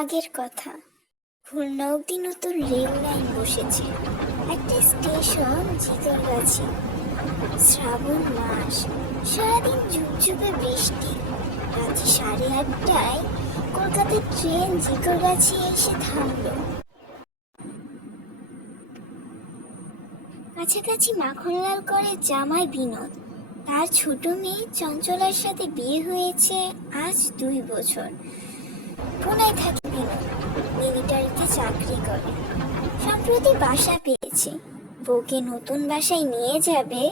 আগের কথা। খুলনা অব্দি নতুন রেল লাইন বসেছে, একটা স্টেশন জিগরগাছি। শ্রাবণ মাস, সারাদিন ঝুপঝুপে বৃষ্টি। রাত 8:30টায় কলকাতার ট্রেন জিগরগাছি এসে থামলো। কাছাকাছি মাখনলাল করে জামাই বিনোদ। তার ছোট মেয়ে চঞ্চলার সাথে বিয়ে হয়েছে আজ 2 বছর। পুনায় থাকে বিনোদ, মিলিটারিতে চাকরি করে। সম্প্রতি বাসা পেয়েছে, বউকে নতুন বাসায় নিয়ে যাবে,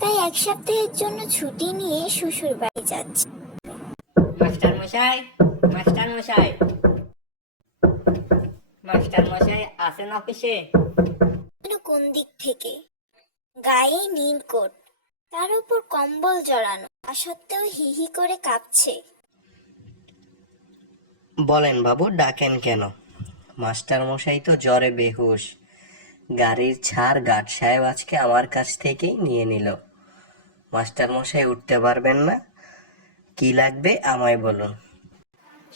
তাই 1 সপ্তাহের জন্য ছুটি নিয়ে শ্বশুর বাড়ি যাচ্ছে। মাস্টার মশাই, মাস্টার মশাই, মাস্টার মশাই আছেন অফিসে? কোন দিক থেকে? গায়ে নীল কোট, তার উপর কম্বল জড়ানো, তা সত্ত্বেও হিহি করে কাঁপছে। বলেন বাবু, ডাকেন কেন? মাস্টার মশাই তো জ্বরে বেহুশ। গাড়ির ছাড় গার্ড সাহেব আজকে আমার কাছ থেকেই নিয়ে নিল। মাস্টার মশাই উঠতে পারবেন না? কি লাগবে আমায় বলুন।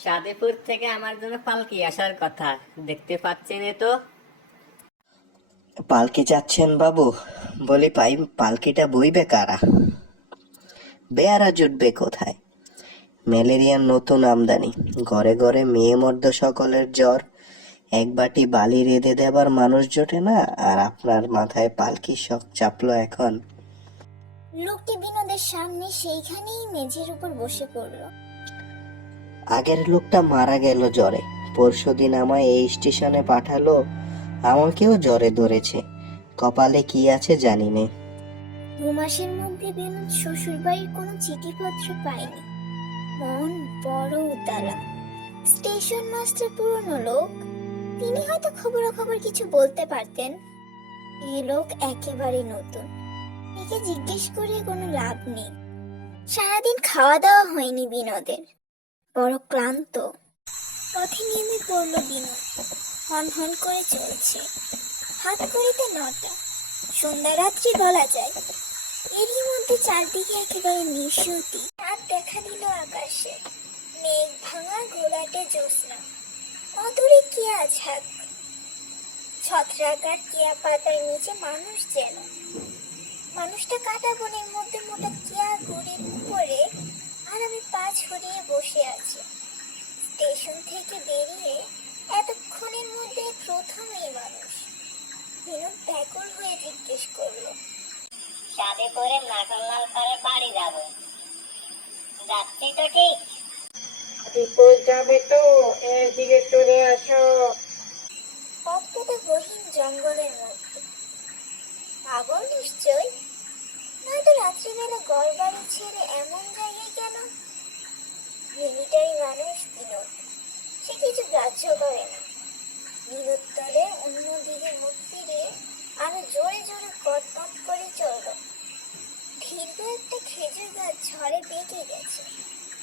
সাদেপুর থেকে আমার জন্য পালকি আসার কথা, দেখতে পাচ্ছেন তো? পালকি যাচ্ছেন বাবু? বলি পাই, পালকিটা বইবে কারা? বেয়ারা জুটবে কোথায়? ম্যালেরিয়ার নতুন আমদানি, ঘরে ঘরে মেয়ে মর্দ সকলের জ্বর। এক বাটি বালি রেঁধে দেবার মানুষ জোটে না, আর আপনার মাথায় পালকি শখ চাপলো এখন। লোকটি বিনোদের সামনে সেইখানেই মেঝের উপর বসে পড়ল। আগের লোকটা মারা গেল জ্বরে, পরশুদিন আমায় এই স্টেশনে পাঠালো। আমাকেও জ্বরে ধরেছে, কপালে কি আছে জানি নে। 2 মাসের মধ্যে বিনোদ শ্বশুর বাড়ির কোনো চিঠিপত্র পায়নি। মন বড় উতালা। স্টেশন মাস্টার পুরনো লোক, তিনি হয়তো খবরাখবর কিছু বলতে পারতেন। এই লোক একেবারে নতুন, একে জিজ্ঞেস করে কোনো লাভ নেই। সারাদিন খাওয়া দাওয়া হয়নি বিনোদের, বড় ক্লান্ত। পথে নেমে পড়ল বিনোদ, হন হন করে চলছে। হাত করিতে 9টা, সন্ধ্যা রাত্রি বলা যায়। এরই মধ্যে চারদিকে একেবারে নিঃশ্রুতি। রাত দেখা দিল আকাশে, মেঘ ভাঙা ঘোলাটে জ্যোৎস্না। অদূরে কেয়া ঝাঁক, ছত্রাকার কেয়া পাতার নিচে মানুষ যেন। মানুষটা কাটা বনের মধ্যে মোটা কেয়া গুড়ির উপরে আরামে পা ছড়িয়ে বসে আছে। স্টেশন থেকে বেরিয়ে এতক্ষণের মধ্যে প্রথম এই মানুষ। বিনোদ ব্যাকুল হয়ে জিজ্ঞেস করলো, সাদে করে মাখনলাল করে বাড়ি যাব, যাচ্ছি তো ঠিক? বিপদ যাবে তো, এদিকে চলে আসো। পথটা গহীন জঙ্গলের মধ্যে। পাগল নিশ্চয়, নয়তো রাত্রিবেলা ঘর বাড়ি ছেড়ে এমন জায়গায় কেন? মিলিটারি মানুষ বিনোদ, সে কিছু গ্রাহ্য করে না। নিরুত্তরে অন্যদিকে মুখ ফিরিয়ে আরো জোরে জোরে কটমট করে চলল। দীর্ঘ একটা খেজুর গাছ ঝড়ে বেঁকে গেছে,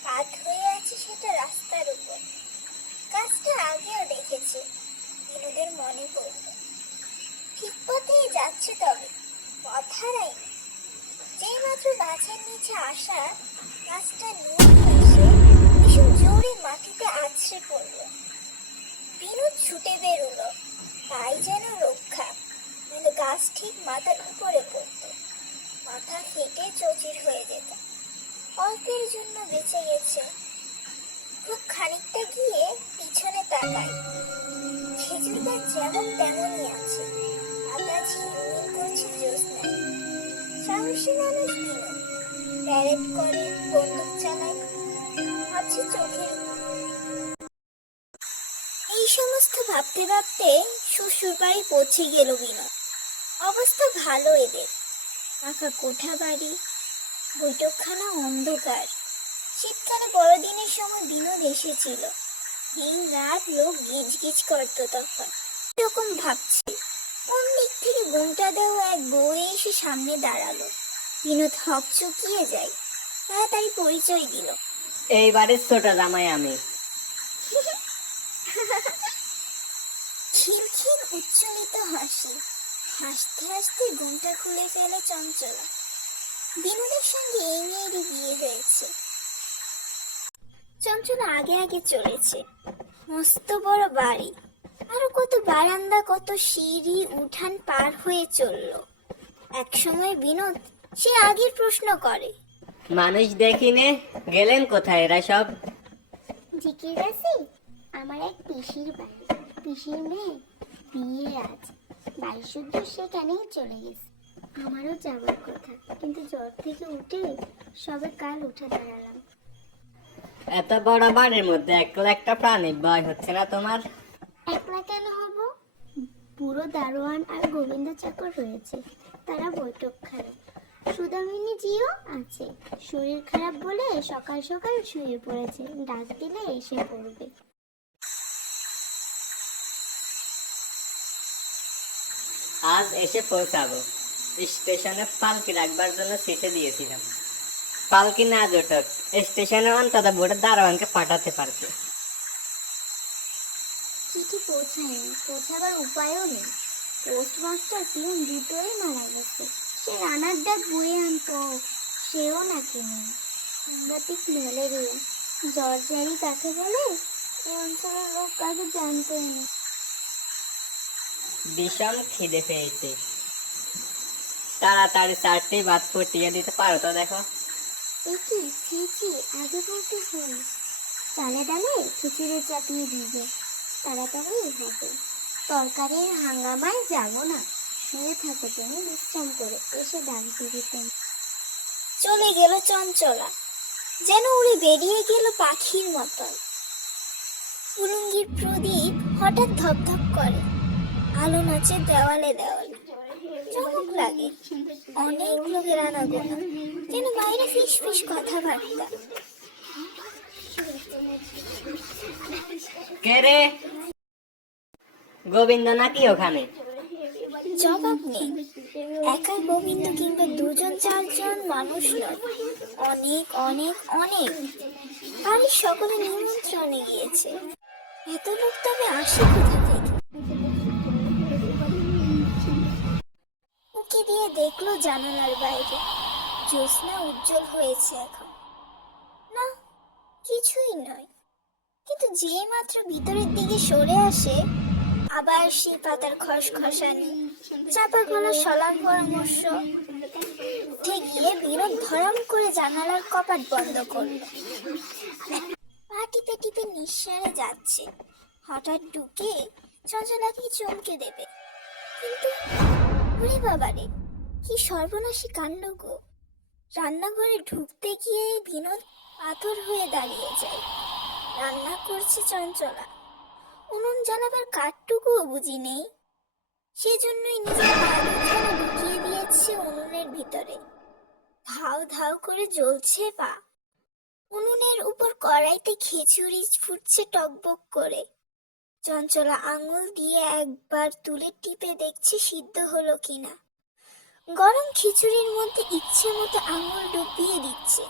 কাঠ হয়ে আছে সেটা রাস্তার উপর। গাছটা আগেও দেখেছি, বিনোদের মনে পড়ল। ঠিক পথেই যাচ্ছে, তবে পথ হারায়নি। যেই মাত্র গাছের নিচে আসা, গাছটা নড়ে এসে ভীষণ জোরে মাটিতে আছড়ে পড়ল। বিনোদ ছুটে বেরোলো, তাই যেন রক্ষা, কিন্তু গাছ ঠিক মাথার উপরে পড়তো। মাথা ফেটে চৌচির হয়ে যেত। অল্পের জন্য বেঁচে গেছে। খুব খানিকটা গিয়ে পিছনে তাকাই, খেজুর গাছ যেমন তেমনই আছে, পাতা ঝিলমিল করছে জ্যোৎস্নায়। সাহসী মানুষ বিনোদ, প্যারেড করে, বন্দুক চালায়, ভাবছে চোখের উপর। এই সমস্ত ভাবতে ভাবতে শ্বশুর বাড়ি পৌঁছে গেল বিনোদ। অবস্থা ভালো এদের, পাকা কোঠা বাড়ি, বৈঠকখানা অন্ধকার। শীতকালে বড়দিনের সময় বিনোদ এসেছিল, দিন রাত লোক গিজ গিজ করতো তখন। এরকম ভাবছি, কোন দিক থেকে ঘুমটা দেওয়া এক বউ এসে সামনে দাঁড়ালো। বিনোদ হক চুকিয়ে যায়, তাড়াতাড়ি পরিচয় দিল। এইবারের ছোট জামাই আমি। খিলখিল উচ্চলিত হাসি, হাসতে হাসতে ঘুমটা খুলে ফেলে চঞ্চলা। বিনোদের সঙ্গে এই মেয়েরই বিয়ে হয়েছে। চঞ্চলা আগে আগে চলেছে। মস্ত বড় বাড়ি, আরো কত বারান্দা, কত সিঁড়ি উঠান পার হয়ে চলল। একসময় বিনোদ সে আগের প্রশ্ন করে, মানুষ দেখিনে গেলেন কোথায় এরা সব? জিজ্ঞেস আছে আমার এক পিসির বাড়ি। পিসির মেয়ে বিয়ে আছে, বাড়ি শুদ্ধ সেখানেই চলে গেছে। আমারও যাবার কথা, কিন্তু জ্বর থেকে উঠে সবে কাল উঠে দাঁড়ালাম। এত বড় বাড়ির মধ্যে একলা একটা প্রাণী ভয় হচ্ছে না তোমার? একলা কেন হব? বুড়ো দারোয়ান আর গোবিন্দ চাকর রয়েছে, তারা বৈঠক খায়। সুদামিনী জিও আছে, শরীর খারাপ বলে সকাল সকাল শুয়ে পড়েছে, ডাক দিলে এসে পড়বে। আজ এসে পৌঁছাবো। স্টেশনে পালকি রাখবার জন্য চিঠি দিয়েছিলাম। পালকি না জোটক, স্টেশনে অন্তত বোর্ডের দারোয়ানকে পাঠাতে পারবে। চিঠি পৌঁছায়নি, পৌঁছাবার উপায়ও নেই। পোস্টমাস্টার পিয়ন দুটোই মারা গেছে। সে রানার ডাক বয়ে আনতো, সেও নাকি নেই। সাংঘাতিক ম্যালেরিয়া, জ্বর জারি কাকে বলে এই অঞ্চলের লোক কাকে জানতোই না। ভীষণ খিদে পেয়েছে, তাড়াতাড়ি 4টি ভাত ফুটিয়ে দিতে পারো তো দেখো। একি ছি ছি, আগে বলতে হয়। চালে ডালে খিচুড়ি চাপিয়ে দিবে, তাড়াতাড়ি হবে। তরকারির হাঙ্গামায় যাব না, শুয়ে থাকো তুমি বিশ্রাম করে, এসে ডাক দিতেন। চলে গেল চঞ্চলা, যেন উড়ে বেরিয়ে গেল পাখির মতন। উলুঙ্গির প্রদীপ হঠাৎ ধপধপ করে, আলো নাচে দেওয়ালে দেওয়ালে, চমক লাগে। অনেক লোকের আনাগোনা, যেন বাইরে ফিস ফিস কথাবার্তা। কে রে? গোবিন্দ নাকি ওখানে? জবাব নেই। একা গোবিন্দ কিংবা দুজন চারজন মানুষ নয়, অনেক অনেক অনেক। বাড়ির সকলে নিমন্ত্রণে গিয়েছে। এত লোক তবে আসে কোথা থেকে? উকি দিয়ে দেখলো জানালার বাইরে, জ্যোৎস্না উজ্জ্বল হয়েছে এখন। না, কিছুই নয়। কিন্তু যে মাত্র ভিতরের দিকে সরে আসে, আবার সেই পাতার খসখসানি, চাপা গলা সলাপ পরামর্শ উঠে গিয়ে বিনোদ ধরাম করে জানালার কপাট বন্ধ করলো। পা টিপে টিপে নিঃসারে যাচ্ছে, হঠাৎ ঢুকে চঞ্চলাকে চমকে দেবে। কিন্তু ওরে বাবারে, কি সর্বনাশী কাণ্ড গো! রান্নাঘরে ঢুকতে গিয়ে বিনোদ পাথর হয়ে দাঁড়িয়ে যায়। রান্না করছে চঞ্চলা, উনুন জ্বালাবার কাঠটুকুও বুঝি নেই। সেজন্যই নিজের পা ঢুকিয়ে দিয়েছে উনুনের ভিতরে। ধাউ ধাউ করে জ্বলছে পা। উনুনের উপর কড়াইতে খিচুড়ি ফুটছে টকবক করে। চঞ্চলা আঙুল দিয়ে একবার তুলে টিপে দেখছে সিদ্ধ হলো কিনা। গরম খিচুড়ির মধ্যে ইচ্ছে মতো আঙুল ডুবিয়ে দিচ্ছে।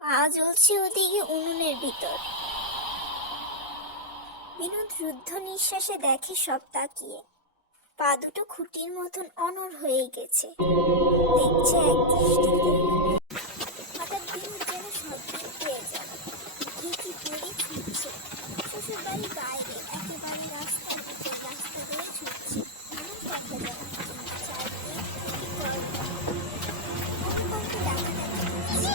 পা জ্বলছে ওদিকে উনুনের ভিতর। বিনোদ রুদ্ধ নিঃশ্বাসে দেখে সব তাকিয়ে। পা দুটো খুঁটির মতন অনড় হয়ে গেছে, দেখছে এক দৃষ্টিতে। হঠাৎ বিনোদ যেন সজ্ঞান হয়ে যায়। ঢেকি পড়ে ছুটছে, শ্বশুর বাড়ি বাইরে একেবারে রাস্তার ভিতর, রাস্তা ধরে ছুটছে। এমন কথা জানা, চারদিক থেকে গল্প, কত ডাকাডাকি করছে।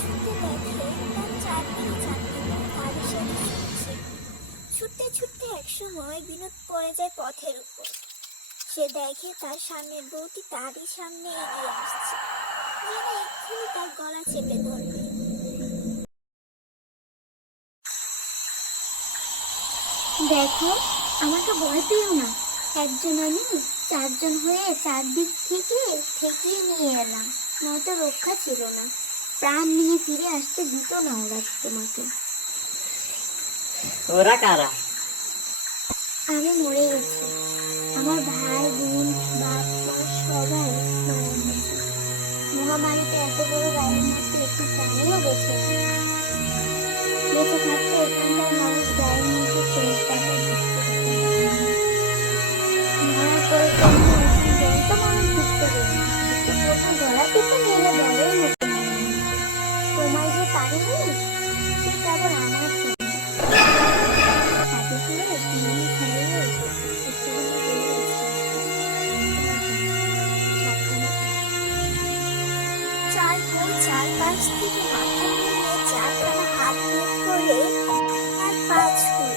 ছুটতে দেখে তার চারদিকে চারটি লোক গাড়ির সাথে ছুটছে। ছুটতে ছুটতে একসময় বিনোদ পড়ে যায় পথের উপর। সে দেখে তার সামনের বউটি তারই সামনে এগিয়ে আসছে, যেন এক্ষুনি তার গলা চেপে ধরবে। দেখো, আমাকে ভয় পেও না। একজন আমি, চারজন হয়ে চারদিক থেকে ঠেকিয়ে নিয়ে এলাম, নয়তো রক্ষা ছিল না। প্রাণ নিয়ে ফিরে আসতে দিত না ওরা তোমাকে। ওরা কারা? আমি মরে গেছি, আমার ভাই বোন বাপ মা সবাই মারা গেছে। মহামারীতে এত বড় গায়ের মধ্যে একটু প্রাণীও বেঁচে নেই। বেঁচে থাকতে এখানকার মানুষ গায়ের মধ্যে চোখ দেখা মরার পরে কেমন জ্যান্ত মানুষ ঢুকতে দেবে, প্রথম গলা টিপে নিলে দলের মতো। তোমায় যে পারিনি পাশ থেকে মাথা নিয়ে চারখানা হাত মুখ করে আর পা ছুঁল।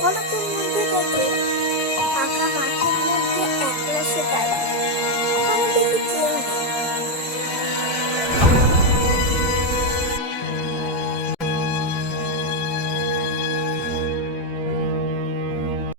পলকের মধ্যে থেকে ফাঁকা মাঠের মধ্যে একলা সে দাঁড়িয়ে।